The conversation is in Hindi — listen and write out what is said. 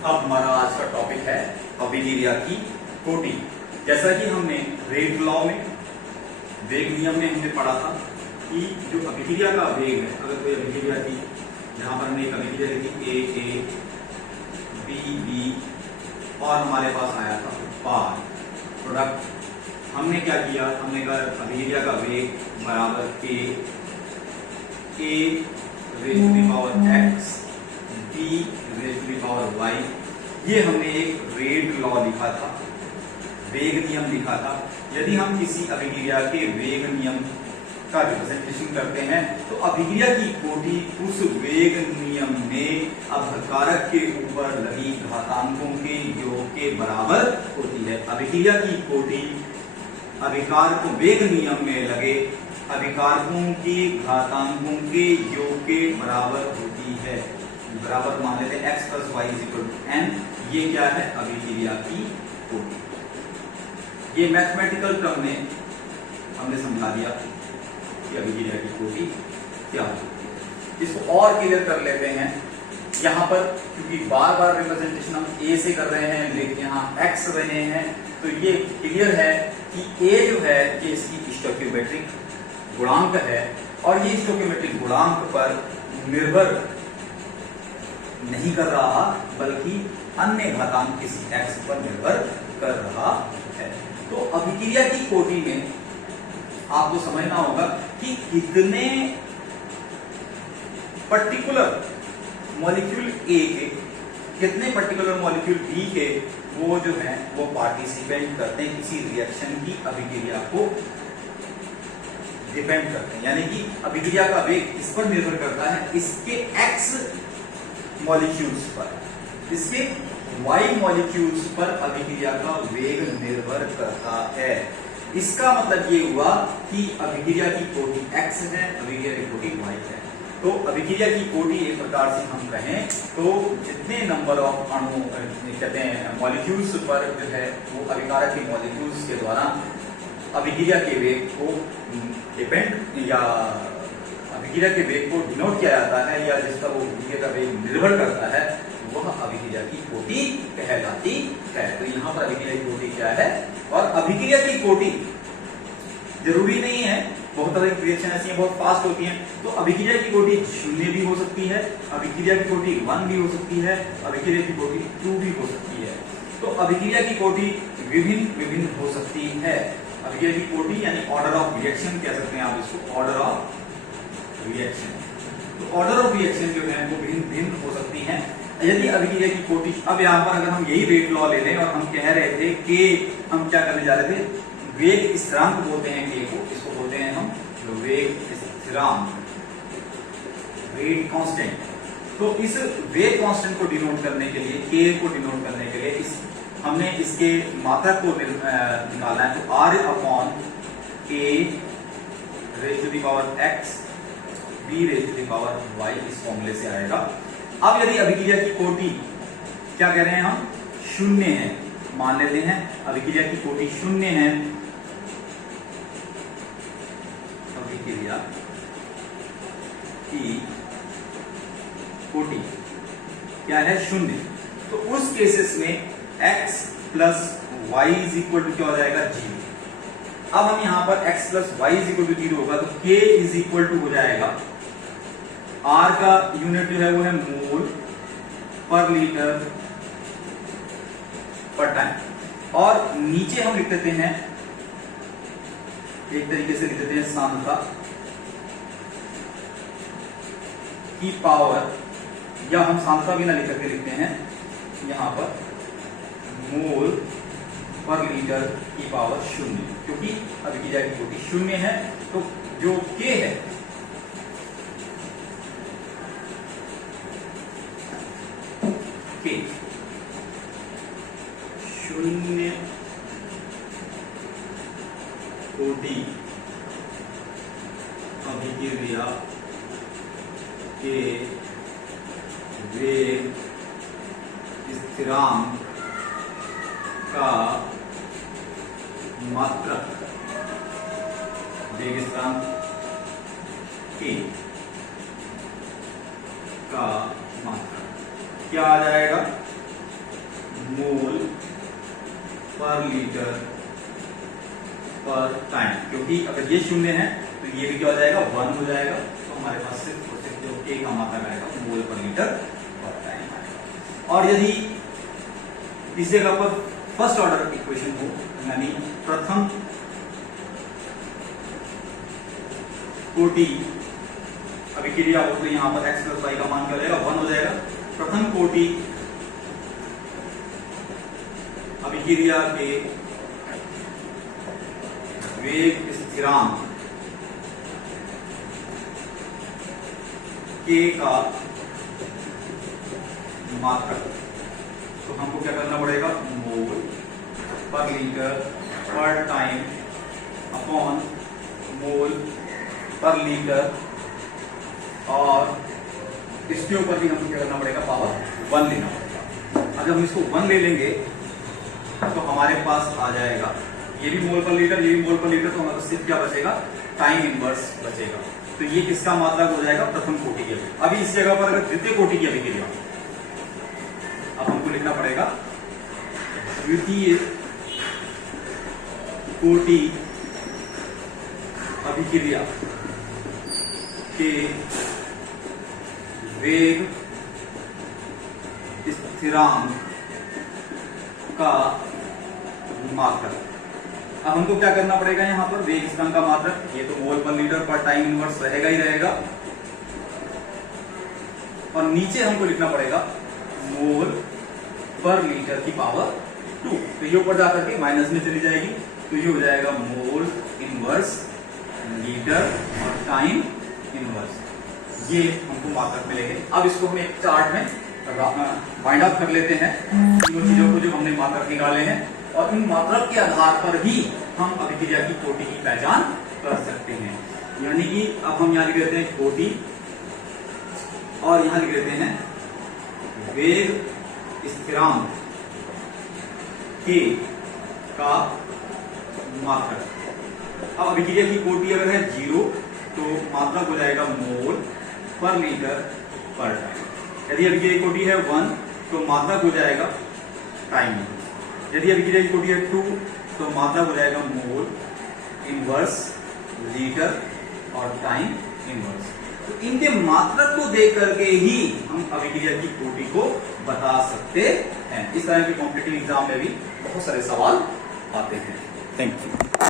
अब हमारा आज का टॉपिक है अभिक्रिया की कोटि। जैसा कि हमने रेट लॉ में वेग नियम में हमने पढ़ा था कि जो अभिक्रिया का वेग है, अगर कोई अभिक्रिया की, यहाँ पर हमने एक अभिक्रिया लिखी ए बी बी और हमारे पास आया था उत्पाद प्रोडक्ट। हमने क्या किया, हमने कहा अभिक्रिया का वेग बराबर a raise to the power x b raise to the power y. ये हमने एक रेट लॉ लिखा था, वेग नियम लिखा था। यदि हम किसी अभिक्रिया के वेग नियम का रिप्रेजेंटेशन करते हैं तो अभिक्रिया की कोटि उस वेग नियम में अभिकारक के ऊपर लगी घातांकों के योग के बराबर होती है। अभिक्रिया की कोटि अभिकारक वेग नियम में लगे अभिकारकों के घातांकों के योग के बराबर होती है। बराबर मान लेते हैं x plus Y equal to n। ये क्या है, अभिक्रिया की कोटि। ये मैथमेटिकल टर्म में हमने समझा दिया कि अभिक्रिया की कोटि क्या होती है। इसको और क्लियर कर लेते हैं। यहाँ पर क्योंकि बार बार रिप्रेजेंटेशन हम a से कर रहे हैं लेकिन यहाँ x रहे हैं, तो ये क्लियर है कि a जो है ये इसकी स्टोइकियोमेट्रिक गुणांक है और ये स्टोइकियोमेट्रिक गुणांक पर निर्भर नहीं कर रहा बल्कि अन्य घातांक किसी x पर निर्भर कर रहा है। तो अभिक्रिया की कोटि में आपको समझना होगा कि कितने पर्टिकुलर मॉलिक्यूल A के, कितने पर्टिकुलर मॉलिक्यूल B के वो जो है वो पार्टिसिपेट करते हैं किसी रिएक्शन की अभिक्रिया को डिपेंड करते हैं। यानी कि अभिक्रिया का वेग इस पर निर्भर करता है इसके X मॉलिक्यूल्स पर, इसके Y मॉलिक्यूल्स पर अभिक्रिया का वेग निर्भर करता है। इसका मतलब ये हुआ कि अभिक्रिया की कोटि X है, अभिक्रिया की कोटि Y है। तो अभिक्रिया की कोटि एक प्रकार से हम कहें तो जितने नंबर ऑफ अणु कहते हैं मॉलिक्यूल्स पर जो है वो अभिकारक के मॉलिक्यूल्स के द्वारा अभिक्रिया के वेग को डिपेंड या अभिक्रिया के वेग को डिनोट किया जाता है या जिस पर वो अभिक्रिया का वेग निर्भर करता है वह अभिक्रिया की कोटि कहलाती है। तो यहाँ पर अभिक्रिया की कोटि क्या है, और अभिक्रिया की कोटि जरूरी नहीं है, बहुत तरह की रिएक्शन ऐसी हैं बहुत फास्ट होती हैं, तो अभिक्रिया की कोटि 0 भी हो सकती है, अभिक्रिया की कोटि 1 भी हो सकती है, अभिक्रिया की कोटि 2 भी हो सकती है। तो अभिक्रिया की कोटि विभिन्न हो सकती है। अभिक्रिया की कोटि यानी ऑर्डर ऑफ रिएक्शन कह सकते हैं आप इसको, ऑर्डर ऑफ रिएक्शन। तो ऑर्डर ऑफ रिएक्शन जो है वो भिन्न हो सकती हैं यदि अभिक्रिया की कोटि। अब यहाँ पर अगर हम यही रेट लॉ ले लें और हम कह रहे थे कि हम क्या करने जा रहे थे, वेग स्थिरांक बोलते हैं के को, इसको बोलते हैं हम वेग स्थिरांक, वेग कांस्टेंट। तो इस वेग कांस्टेंट को डिनोट करने के लिए, के को डिनोट करने के लिए हमने इसके मात्रक को निकालना है। तो r upon a raise to the power x b raise to the power y इस फॉर्मूले से आएगा। अब यदि अभिक्रिया की कोटि क्या कह रहे हैं हम, 0 है, मान लेते हैं अभिक्रिया की कोटि 0 है, अभिक्रिया की कोटि क्या है, 0। तो उस केसेस में x plus Y is equal to क्या हो जाएगा, 0। अब हम यहां पर x plus Y is equal to 0 होगा तो k इज इक्वल टू हो जाएगा, R का यूनिट जो है वो है मोल पर लीटर पर टाइम, और नीचे हम लिख देते हैं एक तरीके से लिख देते हैं सांद्रता की पावर, या हम सांद्रता भी ना लिख करके लिखते हैं यहां पर मोल पर लीटर की पावर 0, क्योंकि अभिक्रिया की कोटि 0 है। तो जो K है K 0 कोटि अभिक्रिया के वेग स्थिरांक का मात्रक, वेग स्थिरांक K का मात्रक क्या आ जाएगा, मोल पर लीटर पर टाइम, क्योंकि अगर ये 0 है तो ये भी क्या हो जाएगा 1 हो जाएगा, तो हमारे पास सिर्फ और सिर्फ जो K का मात्रक आएगा मोल पर लीटर पर टाइम आएगा। और यदि इस जगह पर फर्स्ट ऑर्डर इक्वेशन हो, यानी प्रथम कोटि अभिक्रिया हो, तो यहां पर x प्लस वाई का मान क्या हो जाएगा 1 हो जाएगा। प्रथम कोटि अभिक्रिया के वेग स्थिरांक K का मात्रक, तो हमको क्या करना पड़ेगा मोल पर लीटर पर टाइम अपॉन मोल पर लीटर, और इसके ऊपर भी हमको क्या करना पड़ेगा पावर 1 लेना पड़ेगा। अगर हम इसको 1 ले लेंगे तो हमारे पास आ जाएगा ये भी मोल पर लीटर, ये भी मोल पर लीटर, तो हमारे पास सिर्फ क्या बचेगा टाइम इनवर्स बचेगा। तो ये किसका मात्रक हो जाएगा प्रथम कोटि की। अभी इस जगह पर अगर द्वितीय कोटि की अभिक्रिया, अब हमको लिखना पड़ेगा द्वितीय कोटि अभिक्रिया के वेग स्थिरांक का मात्रक। अब हमको क्या करना पड़ेगा यहां पर वेग स्थिरांक का मात्रक, ये तो मोल पर लीटर पर टाइम इनवर्स रहेगा ही रहेगा, और नीचे हमको लिखना पड़ेगा मोल पर लीटर की पावर 2, तो ये ऊपर जाकर के माइनस में चली जाएगी, तो ये हो जाएगा मोल इनवर्स लीटर और टाइम इनवर्स, ये हमको मात्रक मिलेंगे। अब इसको हम एक चार्ट में बाइंड अप कर लेते हैं तीनों चीजों को जो हमने मात्रक निकाले हैं, और इन मात्रक के आधार पर ही हम अभिक्रिया की कोटि की पहचान कर सकते हैं। यानी कि अब हम यहाँ लिख लेते हैं कोटि, और यहाँ लिख लेते हैं वेग स्थिरांक K का मात्रक। अब अभिक्रिया की कोटि अगर है 0 तो मात्रक हो जाएगा मोल पर लीटर पर टाइम। यदि अभिक्रिया की कोटि है 1 तो मात्रक हो जाएगा टाइम। यदि अभिक्रिया की कोटि है 2 तो मात्रक हो जाएगा मोल इनवर्स लीटर और टाइम इनवर्स। तो इनके मात्रक को देख करके ही हम अभिक्रिया की कोटि को बता सकते हैं। इस तरह के कॉम्पिटिटिव एग्जाम में भी बहुत सारे सवाल आते हैं। Thank you.